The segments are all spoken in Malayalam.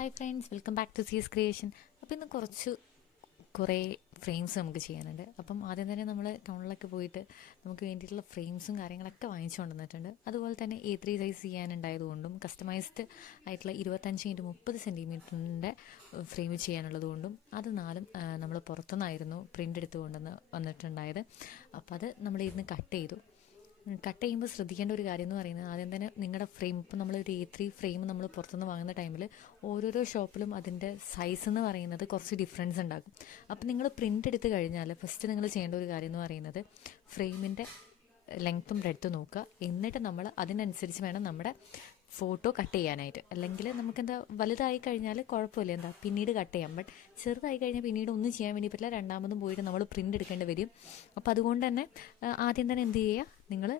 Hi friends, welcome back to Siya's creation. അപ്പോൾ ഇന്ന് കുറേ ഫ്രെയിംസ് നമുക്ക് ചെയ്യാനുണ്ട്. അപ്പം ആദ്യം തന്നെ നമ്മൾ ടൗണിലൊക്കെ പോയിട്ട് നമുക്ക് വേണ്ടിയിട്ടുള്ള ഫ്രെയിംസും കാര്യങ്ങളൊക്കെ വാങ്ങിച്ചുകൊണ്ട് വന്നിട്ടുണ്ട്. അതുപോലെ തന്നെ A3 സൈസ് ചെയ്യാനുണ്ടായതുകൊണ്ടും കസ്റ്റമൈസ്ഡ് ആയിട്ടുള്ള 25x30 സെൻറ്റിമീറ്ററിൻ്റെ ഫ്രെയിം ചെയ്യാനുള്ളത് കൊണ്ടും അത് നാലും നമ്മൾ പുറത്തുനിന്നായിരുന്നു പ്രിൻ്റ് എടുത്ത് വന്നിട്ടുണ്ടായത്. അപ്പോൾ അത് നമ്മൾ ഇരുന്ന് കട്ട് ചെയ്തു. കട്ട് ചെയ്യുമ്പോൾ ശ്രദ്ധിക്കേണ്ട ഒരു കാര്യം എന്ന് പറയുന്നത്, ആദ്യം തന്നെ നിങ്ങളുടെ ഫ്രെയിം, ഇപ്പോൾ നമ്മളൊരു A3 ഫ്രെയിം നമ്മൾ പുറത്തുനിന്ന് വാങ്ങുന്ന ടൈമിൽ ഓരോരോ ഷോപ്പിലും അതിൻ്റെ സൈസ് എന്ന് പറയുന്നത് കുറച്ച് ഡിഫറൻസ് ഉണ്ടാകും. അപ്പോൾ നിങ്ങൾ പ്രിൻ്റ് എടുത്ത് കഴിഞ്ഞാൽ ഫസ്റ്റ് നിങ്ങൾ ചെയ്യേണ്ട ഒരു കാര്യം എന്ന് പറയുന്നത് ഫ്രെയിമിൻ്റെ ലെങ്ത്തും ബ്രെഡ്ത്തും നോക്കുക. എന്നിട്ട് നമ്മൾ അതിനനുസരിച്ച് വേണം നമ്മുടെ ഫോട്ടോ കട്ട് ചെയ്യാനായിട്ട്. അല്ലെങ്കിൽ നമുക്കെന്താ വലുതായി കഴിഞ്ഞാൽ കുഴപ്പമില്ല, എന്താ പിന്നീട് കട്ട് ചെയ്യാം. ബട്ട് ചെറുതായി കഴിഞ്ഞാൽ പിന്നീട് ഒന്നും ചെയ്യാൻ വേണ്ടി പറ്റില്ല, രണ്ടാമതും പോയിട്ട് നമ്മൾ പ്രിൻ്റ് എടുക്കേണ്ടി വരും. അപ്പോൾ അതുകൊണ്ട് തന്നെ ആദ്യം തന്നെ എന്ത് ചെയ്യുക, നിങ്ങൾ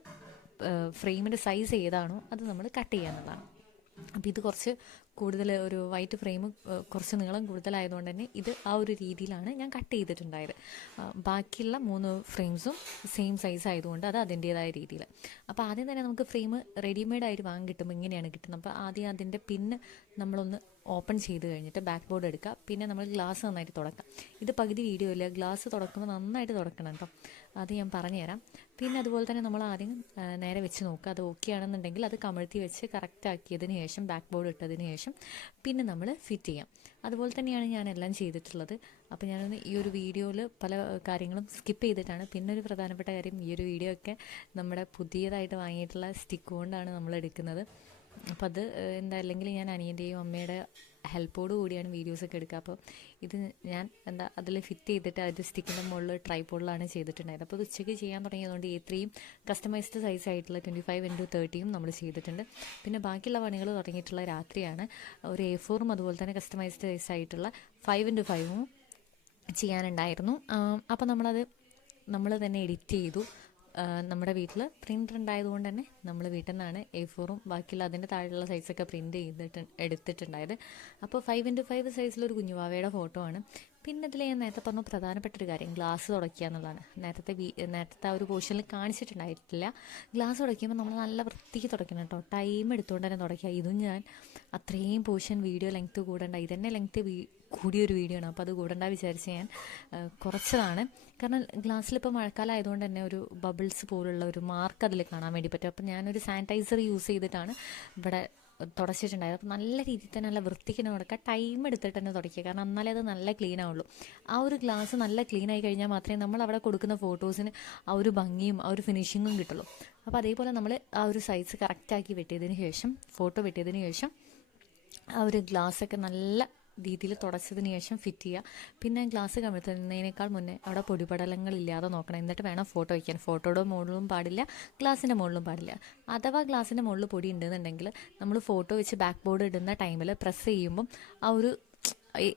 ഫ്രെയിമിൻ്റെ സൈസ് ഏതാണോ അത് നമ്മൾ കട്ട് ചെയ്യാന്നുള്ളതാണ്. അപ്പോൾ ഇത് കുറച്ച് കൂടുതൽ ഒരു വൈറ്റ് ഫ്രെയിം കുറച്ച് നീളം കൂടുതലായതുകൊണ്ട് തന്നെ ഇത് ആ ഒരു രീതിയിലാണ് ഞാൻ കട്ട് ചെയ്തിട്ടുണ്ടായത്. ബാക്കിയുള്ള 3 ഫ്രെയിംസും സെയിം സൈസ് ആയതുകൊണ്ട് അത് അതിൻ്റേതായ രീതിയിൽ. അപ്പോൾ ആദ്യം തന്നെ നമുക്ക് ഫ്രെയിം റെഡിമെയ്ഡായിട്ട് വാങ്ങി കിട്ടുമ്പോൾ ഇങ്ങനെയാണ് കിട്ടുന്നത്. അപ്പോൾ ആദ്യം അതിൻ്റെ പിന്ന് നമ്മളൊന്ന് ഓപ്പൺ ചെയ്ത് കഴിഞ്ഞിട്ട് ബാക്ക് ബോർഡ് എടുക്കുക. പിന്നെ നമ്മൾ ഗ്ലാസ് നന്നായിട്ട് തുടക്കാം. ഇത് പകുതി വീഡിയോ ഇല്ല, ഗ്ലാസ് തുടക്കുമ്പോൾ നന്നായിട്ട് തുടക്കണം കേട്ടോ, അത് ഞാൻ പറഞ്ഞുതരാം. പിന്നെ അതുപോലെ തന്നെ നമ്മൾ ആദ്യം നേരെ വെച്ച് നോക്കുക. അത് ഓക്കെ ആണെന്നുണ്ടെങ്കിൽ അത് കമഴ്ത്തി വെച്ച് കറക്റ്റ് ആക്കിയതിന് ശേഷം ബാക്ക് ബോർഡ് ഇട്ടതിന് ശേഷം പിന്നെ നമ്മൾ ഫിറ്റ് ചെയ്യാം. അതുപോലെ തന്നെയാണ് ഞാൻ എല്ലാം ചെയ്തിട്ടുള്ളത്. അപ്പോൾ ഞാനൊന്ന് ഈ ഒരു വീഡിയോയിൽ പല കാര്യങ്ങളും സ്കിപ്പ് ചെയ്തിട്ടാണ്. പിന്നെ ഒരു പ്രധാനപ്പെട്ട കാര്യം, ഈ ഒരു വീഡിയോ ഒക്കെ നമ്മുടെ പുതിയതായിട്ട് വാങ്ങിയിട്ടുള്ള സ്റ്റിക്ക് കൊണ്ടാണ് നമ്മൾ എടുക്കുന്നത്. അപ്പോൾ അത് അല്ലെങ്കിൽ ഞാൻ അനിയൻ്റെയും അമ്മയുടെ ഹെൽപ്പോട് കൂടിയാണ് വീഡിയോസൊക്കെ എടുക്കുക. അപ്പോൾ ഇത് ഞാൻ അതിൽ ഫിറ്റ് ചെയ്തിട്ട് അത് സ്റ്റിക്കിൻ്റെ മുകളിൽ ട്രൈപോഡിലാണ് ചെയ്തിട്ടുണ്ടായത്. അപ്പോൾ ഇത് ഉച്ചയ്ക്ക് ചെയ്യാൻ തുടങ്ങിയതുകൊണ്ട് A3യും കസ്റ്റമൈസ്ഡ് സൈസ് ആയിട്ടുള്ള 25x30യും നമ്മൾ ചെയ്തിട്ടുണ്ട്. പിന്നെ ബാക്കിയുള്ള പണികൾ തുടങ്ങിയിട്ടുള്ള രാത്രിയാണ്. ഒരു A4ഉം അതുപോലെ തന്നെ കസ്റ്റമൈസ്ഡ് സൈസ് ആയിട്ടുള്ള 5x5ഉം ചെയ്യാനുണ്ടായിരുന്നു. അപ്പോൾ നമ്മൾ തന്നെ എഡിറ്റ് ചെയ്തു. നമ്മുടെ വീട്ടിൽ പ്രിൻ്റർ ഉണ്ടായതുകൊണ്ട് തന്നെ നമ്മൾ വീട്ടിൽ നിന്നാണ് A4ഉം ബാക്കിയുള്ള അതിൻ്റെ താഴെയുള്ള സൈസൊക്കെ പ്രിൻ്റ് എടുത്തിട്ടുണ്ടായത്. അപ്പോൾ 5x5 സൈസിലൊരു കുഞ്ഞുവാവയുടെ ഫോട്ടോ ആണ്. പിന്നെ ഇതിൽ ഞാൻ നേരത്തെ പറഞ്ഞ പ്രധാനപ്പെട്ടൊരു കാര്യം, ഗ്ലാസ് തുടയ്ക്കുക എന്നുള്ളതാണ്. നേരത്തെ ആ ഒരു പോർഷനിൽ കാണിച്ചിട്ടുണ്ടായിട്ടില്ല. ഗ്ലാസ് തുടയ്ക്കുമ്പോൾ നമ്മൾ നല്ല വൃത്തിക്ക് തുടയ്ക്കണം കേട്ടോ, ടൈം എടുത്തുകൊണ്ട് തന്നെ തുടയ്ക്കുക. ഇതും ഞാൻ അത്രയും പോർഷൻ വീഡിയോ ലെങ്ത്ത് കൂടണ്ട, ഇതന്നെ ലെങ്ത്ത് കൂടിയൊരു വീഡിയോ ആണ്. അപ്പോൾ അത് കൂടണ്ട വിചാരിച്ച് ഞാൻ കുറച്ചതാണ്. കാരണം ഗ്ലാസ്സിലിപ്പോൾ മഴക്കാലം ആയതുകൊണ്ട് തന്നെ ഒരു ബബിൾസ് പോലുള്ള ഒരു മാർക്ക് അതിൽ കാണാൻ വേണ്ടി പറ്റും. അപ്പോൾ ഞാനൊരു സാനിറ്റൈസർ യൂസ് ചെയ്തിട്ടാണ് ഇവിടെ തുടച്ചിട്ടുണ്ടായത്. അപ്പോൾ നല്ല രീതിയിൽ തന്നെ നല്ല വൃത്തിക്ക് തന്നെ തുടക്കുക, ടൈം എടുത്തിട്ട് തന്നെ തുടയ്ക്കുക. കാരണം എന്നാലേ അത് നല്ല ക്ലീൻ ആവുള്ളൂ. ആ ഒരു ഗ്ലാസ് നല്ല ക്ലീൻ ആയി കഴിഞ്ഞാൽ മാത്രമേ നമ്മൾ അവിടെ കൊടുക്കുന്ന ഫോട്ടോസിന് ആ ഒരു ഭംഗിയും ആ ഒരു ഫിനിഷിങ്ങും കിട്ടുള്ളൂ. അപ്പോൾ അതേപോലെ നമ്മൾ ആ ഒരു സൈസ് കറക്റ്റാക്കി വെട്ടിയതിന് ശേഷം, ഫോട്ടോ വെട്ടിയതിന് ശേഷം ആ ഒരു ഗ്ലാസ്സൊക്കെ നല്ല രീതിയിൽ തുടച്ചതിന് ശേഷം ഫിറ്റ് ചെയ്യുക. പിന്നെ ഗ്ലാസ് കമിഴ്ത്തുന്നതിനേക്കാൾ മുന്നേ അവിടെ പൊടിപടലങ്ങളില്ലാതെ നോക്കണം. എന്നിട്ട് വേണം ഫോട്ടോ വയ്ക്കാൻ. ഫോട്ടോയുടെ മുകളിലും പാടില്ല, ഗ്ലാസിൻ്റെ മുകളിലും പാടില്ല. അഥവാ ഗ്ലാസിൻ്റെ മുകളിൽ പൊടി ഉണ്ടെന്നുണ്ടെങ്കിൽ നമ്മൾ ഫോട്ടോ വെച്ച് ബാക്ക് ബോർഡ് ഇടുന്ന ടൈമിൽ പ്രസ് ചെയ്യുമ്പം ആ ഒരു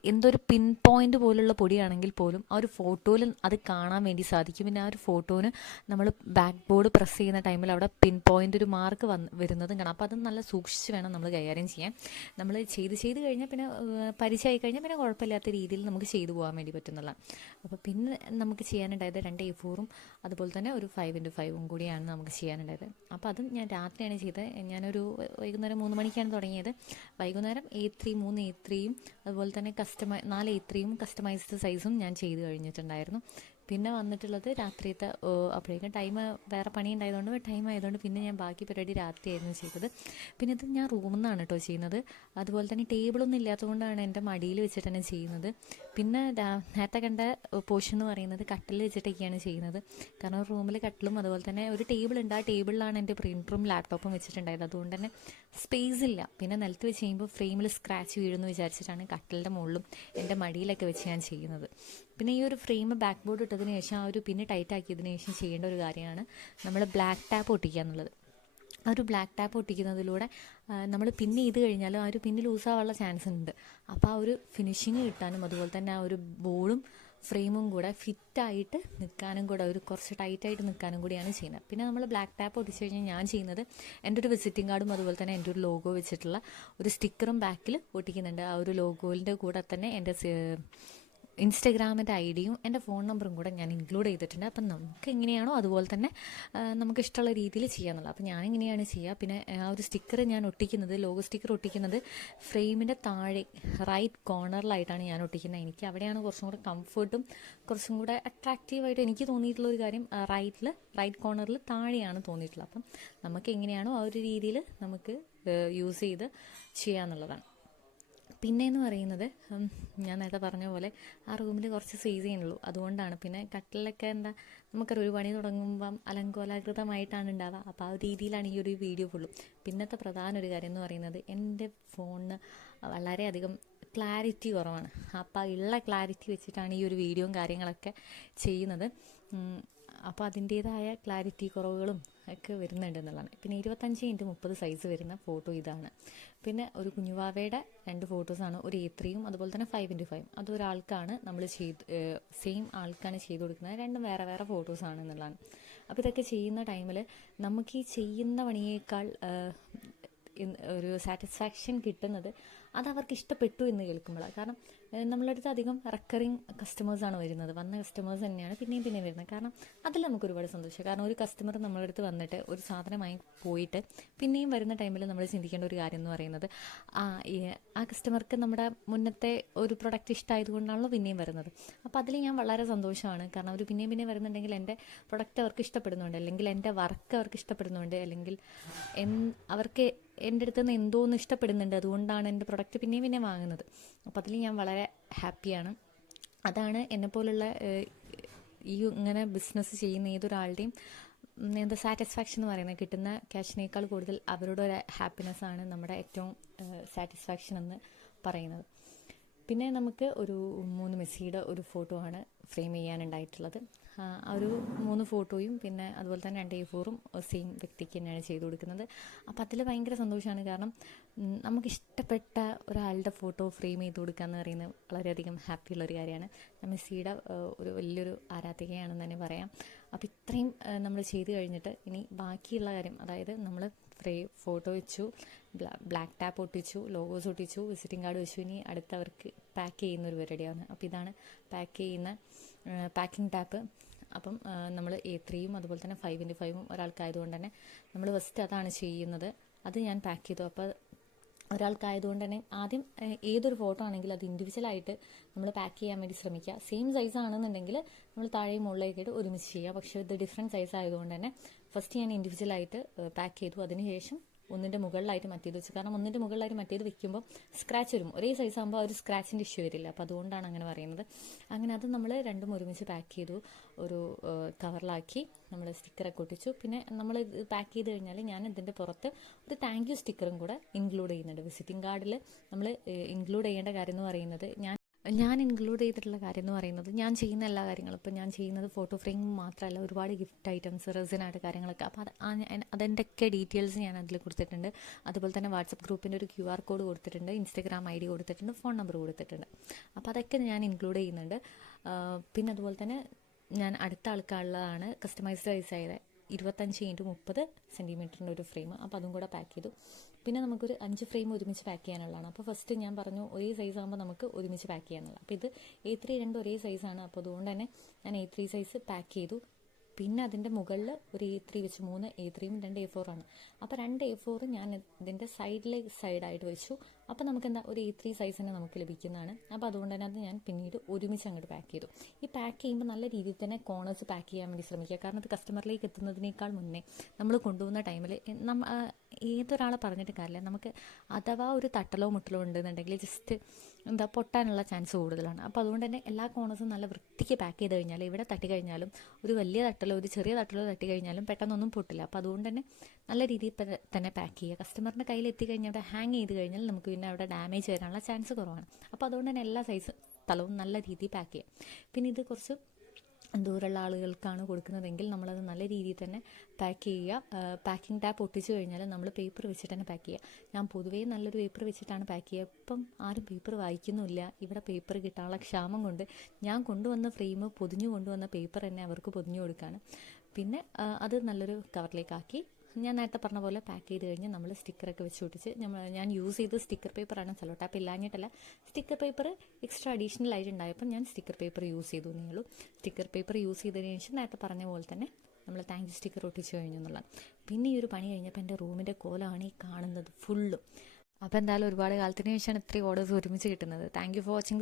എന്തൊരു പിൻ പോയിന്റ് പോലുള്ള പൊടിയാണെങ്കിൽ പോലും ആ ഒരു ഫോട്ടോയിൽ അത് കാണാൻ വേണ്ടി സാധിക്കും. പിന്നെ ആ ഒരു ഫോട്ടോന് നമ്മൾ ബാക്ക് ബോർഡ് പ്രസ് ചെയ്യുന്ന ടൈമിൽ അവിടെ പിൻ പോയിന്റ് ഒരു മാർക്ക് വരുന്നതും കാണാം. അപ്പോൾ അത് നല്ല സൂക്ഷിച്ച് വേണം നമ്മൾ കൈകാര്യം ചെയ്യാൻ. നമ്മൾ ചെയ്ത് കഴിഞ്ഞാൽ പിന്നെ പരിചയമായി കഴിഞ്ഞാൽ പിന്നെ കുഴപ്പമില്ലാത്ത രീതിയിൽ നമുക്ക് ചെയ്തു പോകാൻ വേണ്ടി പറ്റുന്നതാണ്. അപ്പോൾ പിന്നെ നമുക്ക് ചെയ്യാനുണ്ടായത് 2 A4ഉം അതുപോലെ തന്നെ ഒരു 5x5ഉം കൂടിയാണ് നമുക്ക് ചെയ്യാനുണ്ടായത്. അപ്പോൾ അതും ഞാൻ രാത്രിയാണ് ചെയ്തത്. ഞാനൊരു വൈകുന്നേരം 3 മണിക്കാണ് തുടങ്ങിയത്. വൈകുന്നേരം A3 A3യും അതുപോലെ തന്നെ 4 A3യും കസ്റ്റമൈസ്ഡ് സൈസും ഞാൻ ചെയ്ത് കഴിഞ്ഞിട്ടുണ്ടായിരുന്നു. പിന്നെ വന്നിട്ടുള്ളത് രാത്രിയത്തെ, അപ്പോഴേക്കും വേറെ പണി ഉണ്ടായതുകൊണ്ട് ടൈം ആയതുകൊണ്ട് പിന്നെ ഞാൻ ബാക്കി പരിപാടി രാത്രിയായിരുന്നു ചെയ്തത്. പിന്നെ ഇത് ഞാൻ റൂമിൽ നിന്നാണ് കേട്ടോ ചെയ്യുന്നത്. അതുപോലെ തന്നെ ടേബിളൊന്നും ഇല്ലാത്തതുകൊണ്ടാണ് എൻ്റെ മടിയിൽ വെച്ചിട്ട് തന്നെ ചെയ്യുന്നത്. പിന്നെ നേരത്തെ കണ്ട പോർഷൻ എന്ന് പറയുന്നത് കട്ടിൽ വെച്ചിട്ടൊക്കെയാണ് ചെയ്യുന്നത്. കാരണം റൂമിൽ കട്ടിലും അതുപോലെ തന്നെ ഒരു ടേബിൾ ഉണ്ട്. ആ ടേബിളിലാണ് എൻ്റെ പ്രിൻ്ററും ലാപ്ടോപ്പും വെച്ചിട്ടുണ്ടായത്. അതുകൊണ്ട് തന്നെ സ്പേസ് ഇല്ല. പിന്നെ നിലത്ത് വെച്ച് ചെയ്യുമ്പോൾ ഫ്രെയിമിൽ സ്ക്രാച്ച് വീഴുമെന്ന് വിചാരിച്ചിട്ടാണ് കട്ടിലിൻ്റെ മുകളിലും എൻ്റെ മടിയിലൊക്കെ വെച്ച് ഞാൻ ചെയ്യുന്നത്. പിന്നെ ഈ ഒരു ഫ്രെയിം ബാക്ക് ബോർഡ് ഇട്ടതിന് ശേഷം ആ ഒരു പിന്നെ ടൈറ്റ് ആക്കിയതിന് ശേഷം ചെയ്യേണ്ട ഒരു കാര്യമാണ് നമ്മൾ ബ്ലാക്ക് ടാപ്പ് ഒട്ടിക്കുക എന്നുള്ളത്. ആ ഒരു ബ്ലാക്ക് ടാപ്പ് ഒട്ടിക്കുന്നതിലൂടെ നമ്മൾ പിൻ ചെയ്ത് കഴിഞ്ഞാൽ ആ ഒരു പിന്ന് ലൂസാവാനുള്ള ചാൻസ് ഉണ്ട്. അപ്പോൾ ആ ഒരു ഫിനിഷിങ് കിട്ടാനും അതുപോലെ തന്നെ ആ ഒരു ബോർഡും ഫ്രെയിമും കൂടെ ഫിറ്റായിട്ട് നിൽക്കാനും കൂടെ കുറച്ച് ടൈറ്റായിട്ട് നിൽക്കാനും കൂടിയാണ് ചെയ്യുന്നത്. പിന്നെ നമ്മൾ ബ്ലാക്ക് ടാപ്പ് ഒട്ടിച്ച് കഴിഞ്ഞാൽ ഞാൻ ചെയ്യുന്നത് എൻ്റെ ഒരു വിസിറ്റിംഗ് കാർഡും അതുപോലെ തന്നെ എൻ്റെ ഒരു ലോഗോ വെച്ചിട്ടുള്ള ഒരു സ്റ്റിക്കറും ബാക്കിൽ ഒട്ടിക്കുന്നുണ്ട്. ആ ഒരു ലോഗോയിൻ്റെ കൂടെ തന്നെ എൻ്റെ ഇൻസ്റ്റഗ്രാമിൻ്റെ ഐഡിയും എൻ്റെ ഫോൺ നമ്പറും കൂടെ ഞാൻ ഇൻക്ലൂഡ് ചെയ്തിട്ടുണ്ട്. അപ്പം നമുക്ക് എങ്ങനെയാണോ അതുപോലെ തന്നെ നമുക്ക് ഇഷ്ടമുള്ള രീതിയിൽ ചെയ്യാന്നുള്ളത്. അപ്പം ഞാനിങ്ങനെയാണ് ചെയ്യുക. പിന്നെ ആ ഒരു സ്റ്റിക്കർ ഞാൻ ഒട്ടിക്കുന്നത്, ലോഗോ സ്റ്റിക്കർ ഒട്ടിക്കുന്നത് ഫ്രെയിമിൻ്റെ താഴെ റൈറ്റ് കോർണറിലായിട്ടാണ് ഞാൻ ഒട്ടിക്കുന്നത്. എനിക്ക് അവിടെയാണ് കുറച്ചും കൂടെ കംഫർട്ടും കുറച്ചും കൂടെ അട്രാക്റ്റീവായിട്ട് എനിക്ക് തോന്നിയിട്ടുള്ളൊരു കാര്യം. റൈറ്റ് കോർണറിൽ താഴെയാണ് തോന്നിയിട്ടുള്ളത്. അപ്പം നമുക്ക് എങ്ങനെയാണോ ആ ഒരു രീതിയിൽ നമുക്ക് യൂസ് ചെയ്ത് ചെയ്യാന്നുള്ളതാണ്. പിന്നെയെന്ന് പറയുന്നത് ഞാൻ നേരത്തെ പറഞ്ഞ പോലെ ആ റൂമിൽ കുറച്ച് സ്പേസ് ചെയ്യുന്നുള്ളൂ, അതുകൊണ്ടാണ്. പിന്നെ കട്ടിലൊക്കെ നമുക്കൊരു പണി തുടങ്ങുമ്പം അലങ്കോലാകൃതമായിട്ടാണ് ഉണ്ടാവുക. അപ്പോൾ ആ ഒരു രീതിയിലാണ് ഈ ഒരു വീഡിയോ ഫുള്ളും. പിന്നത്തെ പ്രധാന ഒരു കാര്യം എന്ന് പറയുന്നത് എൻ്റെ ഫോണിന് വളരെയധികം ക്ലാരിറ്റി കുറവാണ്. അപ്പോൾ ഉള്ള ക്ലാരിറ്റി വെച്ചിട്ടാണ് ഈ ഒരു വീഡിയോയും കാര്യങ്ങളൊക്കെ ചെയ്യുന്നത്. അപ്പോൾ അതിൻ്റേതായ ക്ലാരിറ്റി കുറവുകളും ഒക്കെ വരുന്നുണ്ട് എന്നുള്ളതാണ്. പിന്നെ 25x30 സൈസ് വരുന്ന ഫോട്ടോ ഇതാണ്. പിന്നെ ഒരു കുഞ്ഞുവാവയുടെ 2 ഫോട്ടോസാണ്, ഒരു A3യും അതുപോലെ തന്നെ 5x5. അതൊരാൾക്കാണ് നമ്മൾ സെയിം ആൾക്കാണ് ചെയ്ത് കൊടുക്കുന്നത്. രണ്ടും വേറെ വേറെ ഫോട്ടോസാണ് എന്നുള്ളതാണ്. അപ്പോൾ ഇതൊക്കെ ചെയ്യുന്ന ടൈമിൽ നമുക്ക് ഈ ചെയ്യുന്ന പണിയേക്കാൾ ഒരു സാറ്റിസ്ഫാക്ഷൻ കിട്ടുന്നത് അത് അവർക്ക് ഇഷ്ടപ്പെട്ടു എന്ന് കേൾക്കുമ്പോഴാണ്. കാരണം നമ്മളുടെ അടുത്ത് അധികം റെക്കറിങ് കസ്റ്റമേഴ്സാണ് വരുന്നത്. വന്ന കസ്റ്റമേഴ്സ് തന്നെയാണ് പിന്നെയും പിന്നെയും വരുന്നത്. കാരണം അതിൽ നമുക്ക് ഒരുപാട് സന്തോഷം. കാരണം ഒരു കസ്റ്റമർ നമ്മളുടെ അടുത്ത് വന്നിട്ട് ഒരു സാധനമായി പോയിട്ട് പിന്നെയും വരുന്ന ടൈമിൽ നമ്മൾ ചിന്തിക്കേണ്ട ഒരു കാര്യം എന്ന് പറയുന്നത് ആ കസ്റ്റമർക്ക് നമ്മുടെ മുന്നത്തെ ഒരു പ്രൊഡക്റ്റ് ഇഷ്ടമായതുകൊണ്ടാണല്ലോ പിന്നെയും വരുന്നത്. അപ്പോൾ അതിൽ ഞാൻ വളരെ സന്തോഷമാണ്. കാരണം അവർ പിന്നെയും പിന്നെയും വരുന്നുണ്ടെങ്കിൽ എൻ്റെ പ്രൊഡക്റ്റ് അവർക്ക് ഇഷ്ടപ്പെടുന്നുണ്ട്, അല്ലെങ്കിൽ എൻ്റെ വർക്ക് അവർക്ക് ഇഷ്ടപ്പെടുന്നുണ്ട്, അല്ലെങ്കിൽ അവർക്ക് എൻ്റെ അടുത്ത് നിന്ന് എന്തോന്ന് ഇഷ്ടപ്പെടുന്നുണ്ട്, അതുകൊണ്ടാണ് എൻ്റെ പ്രൊഡക്റ്റ് പിന്നെയും പിന്നെ വാങ്ങുന്നത്. അപ്പോൾ അതിൽ ഞാൻ വളരെ ഹാപ്പിയാണ്. അതാണ് എന്നെപ്പോലുള്ള ഇങ്ങനെ ബിസിനസ് ചെയ്യുന്ന ഏതൊരാളുടെയും സാറ്റിസ്ഫാക്ഷൻ എന്ന് പറയുന്നത്. കിട്ടുന്ന ക്യാഷിനേക്കാൾ കൂടുതൽ അവരുടെ ഒരു ഹാപ്പിനെസ്സാണ് നമ്മുടെ ഏറ്റവും സാറ്റിസ്ഫാക്ഷൻ എന്ന് പറയുന്നത്. പിന്നെ നമുക്ക് ഒരു 3 മെസ്സിയുടെ ഒരു ഫോട്ടോ ആണ് ഫ്രെയിം ചെയ്യാനുണ്ടായിട്ടുള്ളത്. ഒരു 3 ഫോട്ടോയും പിന്നെ അതുപോലെ തന്നെ 2 A4ഉം സെയിം വ്യക്തിക്ക് തന്നെയാണ് ചെയ്തു കൊടുക്കുന്നത്. അപ്പോൾ അതിൽ ഭയങ്കര സന്തോഷമാണ്. കാരണം നമുക്കിഷ്ടപ്പെട്ട ഒരാളുടെ ഫോട്ടോ ഫ്രെയിം ചെയ്ത് കൊടുക്കുക എന്ന് പറയുന്നത് വളരെയധികം ഹാപ്പിയുള്ളൊരു കാര്യമാണ്. മെസ്സിയുടെ ഒരു വലിയൊരു ആരാധികയാണെന്ന് തന്നെ പറയാം. അപ്പോൾ ഇത്രയും നമ്മൾ ചെയ്ത് കഴിഞ്ഞിട്ട് ഇനി ബാക്കിയുള്ള കാര്യം, അതായത് നമ്മൾ ഫോട്ടോ വെച്ചു, ബ്ലാക്ക് ടാപ്പ് ഒട്ടിച്ചു, ലോഗോസ് ഒട്ടിച്ചു, വിസിറ്റിംഗ് കാർഡ് വെച്ചു. ഇനി അടുത്തവർക്ക് പാക്ക് ചെയ്യുന്ന ഒരു പരിപാടിയാണ്. അപ്പോൾ ഇതാണ് പാക്കിംഗ് ടാപ്പ്. അപ്പം നമ്മൾ A3യും അതുപോലെ തന്നെ 5x5ഉം ഒരാൾക്കായതുകൊണ്ട് തന്നെ നമ്മൾ ഫസ്റ്റ് അതാണ് ചെയ്യുന്നത്. അത് ഞാൻ പാക്ക് ചെയ്തു. അപ്പോൾ ഒരാൾക്കായതുകൊണ്ട് തന്നെ ആദ്യം ഏതൊരു ഫോട്ടോ ആണെങ്കിലും അത് ഇൻഡിവിജ്വലായിട്ട് നമ്മൾ പാക്ക് ചെയ്യാൻ വേണ്ടി ശ്രമിക്കുക. സെയിം സൈസ് ആണെന്നുണ്ടെങ്കിൽ നമ്മൾ താഴെയും മുകളിലേക്കായിട്ട് ഒരുമിച്ച് ചെയ്യുക. പക്ഷേ ഇത് ഡിഫറെൻറ്റ് സൈസ് ആയതുകൊണ്ട് തന്നെ ഫസ്റ്റ് ഞാൻ ഇൻഡിവിജ്വലായിട്ട് പാക്ക് ചെയ്തു. അതിനുശേഷം ഒന്നിൻ്റെ മുകളിലായിട്ട് മറ്റേത് വെച്ചു. കാരണം ഒന്നിൻ്റെ മുകളിലായിട്ട് മറ്റേത് വെക്കുമ്പോൾ സ്ക്രാച്ച് വരും. ഒരേ സൈസ് ആകുമ്പോൾ ആ ഒരു സ്ക്രാച്ചിൻ്റെ ഇഷ്യൂ വരില്ല. അപ്പോൾ അതുകൊണ്ടാണ് അങ്ങനെ പറയുന്നത്. അങ്ങനെ അത് നമ്മൾ രണ്ടും ഒരുമിച്ച് പാക്ക് ചെയ്തു, ഒരു കവറിലാക്കി നമ്മൾ സ്റ്റിക്കറൊക്കെ ഒട്ടിച്ചു. പിന്നെ നമ്മൾ പാക്ക് ചെയ്ത് കഴിഞ്ഞാൽ ഞാൻ ഇതിൻ്റെ പുറത്ത് ഒരു താങ്ക് യു സ്റ്റിക്കറും കൂടെ ഇൻക്ലൂഡ് ചെയ്യുന്നുണ്ട്. വിസിറ്റിംഗ് കാർഡിൽ നമ്മൾ ഇൻക്ലൂഡ് ചെയ്യേണ്ട കാര്യം എന്ന് പറയുന്നത് ഞാൻ ഇൻക്ലൂഡ് ചെയ്തിട്ടുള്ള കാര്യം എന്ന് പറയുന്നത് ഞാൻ ചെയ്യുന്ന എല്ലാ കാര്യങ്ങളും. ഇപ്പോൾ ഞാൻ ചെയ്യുന്നത് ഫോട്ടോ ഫ്രെയിം മാത്രമല്ല, ഒരുപാട് ഗിഫ്റ്റ് ഐറ്റംസ്, റെസിനായിട്ട് കാര്യങ്ങളൊക്കെ. അപ്പോൾ അതിൻ്റെയൊക്കെ ഡീറ്റെയിൽസ് ഞാൻ അതിൽ കൊടുത്തിട്ടുണ്ട്. അതുപോലെ തന്നെ വാട്സപ്പ് ഗ്രൂപ്പിൻ്റെ ഒരു QR കോഡ് കൊടുത്തിട്ടുണ്ട്, Instagram ID കൊടുത്തിട്ടുണ്ട്, ഫോൺ നമ്പർ കൊടുത്തിട്ടുണ്ട്. അപ്പോൾ അതൊക്കെ ഞാൻ ഇൻക്ലൂഡ് ചെയ്യുന്നുണ്ട്. പിന്നെ അതുപോലെ തന്നെ ഞാൻ അടുത്ത ആൾക്കാരുള്ളതാണ് കസ്റ്റമൈസ്ഡ് സൈസായത് 25x30 സെൻറ്റിമീറ്ററിൻ്റെ ഒരു ഫ്രെയിം. അപ്പോൾ അതും കൂടെ പാക്ക് ചെയ്തു. പിന്നെ നമുക്കൊരു 5 ഫ്രെയിം ഒരുമിച്ച് പാക്ക് ചെയ്യാനുള്ളതാണ്. അപ്പോൾ ഫസ്റ്റ് ഞാൻ പറഞ്ഞു ഒരേ സൈസ് ആകുമ്പോൾ നമുക്ക് ഒരുമിച്ച് പാക്ക് ചെയ്യാനുള്ളത്. അപ്പോൾ ഇത് A3 രണ്ടും ഒരേ സൈസാണ്. അപ്പോൾ അതുകൊണ്ട് തന്നെ ഞാൻ A3 സൈസ് പാക്ക് ചെയ്തു. പിന്നെ അതിൻ്റെ മുകളിൽ ഒരു A3 വെച്ച് 3 A3യും 2 A4 ആണ്. അപ്പോൾ 2 A4 ഞാൻ ഇതിൻ്റെ സൈഡായിട്ട് വെച്ചു. അപ്പോൾ നമുക്ക് ഒരു A3 സൈസ് തന്നെ നമുക്ക് ലഭിക്കുന്നതാണ്. അപ്പോൾ അതുകൊണ്ട് തന്നെ അത് ഞാൻ പിന്നീട് ഒരുമിച്ച് അങ്ങോട്ട് പാക്ക് ചെയ്തു. ഈ പാക്ക് ചെയ്യുമ്പോൾ നല്ല രീതിയിൽ തന്നെ കോർണേഴ്സ് പാക്ക് ചെയ്യാൻ വേണ്ടി ശ്രമിക്കുക. കാരണം അത് കസ്റ്റമറിലേക്ക് എത്തുന്നതിനേക്കാൾ മുന്നേ നമ്മൾ കൊണ്ടുപോകുന്ന ടൈമിൽ ഏതൊരാളെ പറഞ്ഞിട്ട് കാര്യമില്ല. നമുക്ക് അഥവാ ഒരു തട്ടലോ മുട്ടലോ ഉണ്ടെന്നുണ്ടെങ്കിൽ ജസ്റ്റ് പൊട്ടാനുള്ള ചാൻസ് കൂടുതലാണ്. അപ്പോൾ അതുകൊണ്ട് തന്നെ എല്ലാ കോർണേഴ്സും നല്ല വൃത്തിക്ക് പാക്ക് ചെയ്ത് കഴിഞ്ഞാൽ ഇവിടെ തട്ടി കഴിഞ്ഞാലും ഒരു വലിയ തട്ടലോ ഒരു ചെറിയ തട്ടലോ തട്ടി കഴിഞ്ഞാലും പെട്ടെന്നൊന്നും പൊട്ടില്ല. അപ്പോൾ അതുകൊണ്ട് തന്നെ നല്ല രീതിയിൽ തന്നെ പാക്ക് ചെയ്യുക. കസ്റ്റമറിൻ്റെ കയ്യിൽ എത്തിക്കഴിഞ്ഞാൽ അവിടെ ഹാങ് ചെയ്ത് കഴിഞ്ഞാൽ നമുക്ക് പിന്നെ അവിടെ ഡാമേജ് വരാനുള്ള ചാൻസ് കുറവാണ്. അപ്പോൾ അതുകൊണ്ട് തന്നെ എല്ലാ സൈസ് സ്ഥലവും നല്ല രീതിയിൽ പാക്ക് ചെയ്യാം. പിന്നെ ഇത് കുറച്ച് ദൂരമുള്ള ആളുകൾക്കാണ് കൊടുക്കുന്നതെങ്കിൽ നമ്മളത് നല്ല രീതിയിൽ തന്നെ പാക്ക് ചെയ്യുക. പാക്കിംഗ് ടാപ്പ് ഒട്ടിച്ച് കഴിഞ്ഞാൽ നമ്മൾ പേപ്പർ വെച്ചിട്ട് തന്നെ പാക്ക് ചെയ്യുക. ഞാൻ പൊതുവേ നല്ലൊരു പേപ്പർ വെച്ചിട്ടാണ് പാക്ക് ചെയ്യുക. ഇപ്പം ആരും പേപ്പർ വായിക്കുന്നില്ല. ഇവിടെ പേപ്പർ കിട്ടാനുള്ള ക്ഷാമം കൊണ്ട് ഞാൻ കൊണ്ടുവന്ന ഫ്രെയിം പൊതിഞ്ഞു കൊണ്ടുവന്ന പേപ്പർ തന്നെ അവർക്ക് പൊതിഞ്ഞു കൊടുക്കുകയാണ്. പിന്നെ അത് നല്ലൊരു കവറിലേക്കാക്കി ഞാൻ നേരത്തെ പറഞ്ഞ പോലെ പാക്ക് ചെയ്ത് കഴിഞ്ഞ് നമ്മൾ സ്റ്റിക്കറൊക്കെ വെച്ച് ഒട്ടിച്ച് ഞാൻ യൂസ് ചെയ്ത് സ്റ്റിക്കർ പേപ്പറാണ്. സെല്ലോ ടാപ്പ് ഇല്ലാഞ്ഞിട്ടല്ല, സ്റ്റിക്കർ പേപ്പർ എക്സ്ട്രാ അഡീഷണൽ ആയിട്ട് ഉണ്ടായപ്പോൾ ഞാൻ സ്റ്റിക്കർ പേപ്പർ യൂസ് ചെയ്തു എന്നുള്ളൂ. സ്റ്റിക്കർ പേപ്പർ യൂസ് ചെയ്തതിന് ശേഷം നേരത്തെ പറഞ്ഞ പോലെ തന്നെ നമ്മൾ താങ്ക് യു സ്റ്റിക്കർ ഒട്ടിച്ച് കഴിഞ്ഞു എന്നുള്ളത്. പിന്നെ ഈ ഒരു പണി കഴിഞ്ഞപ്പോൾ എൻ്റെ റൂമിൻ്റെ കോലമാണ് ഈ കാണുന്നത് ഫുള്ളും. അപ്പോൾ എന്തായാലും ഒരുപാട് കാലത്തിന് ശേഷമാണ് ഇത്രയും ഓർഡേഴ്സ് ഒരുമിച്ച് കിട്ടുന്നത്. Thank you for watching this.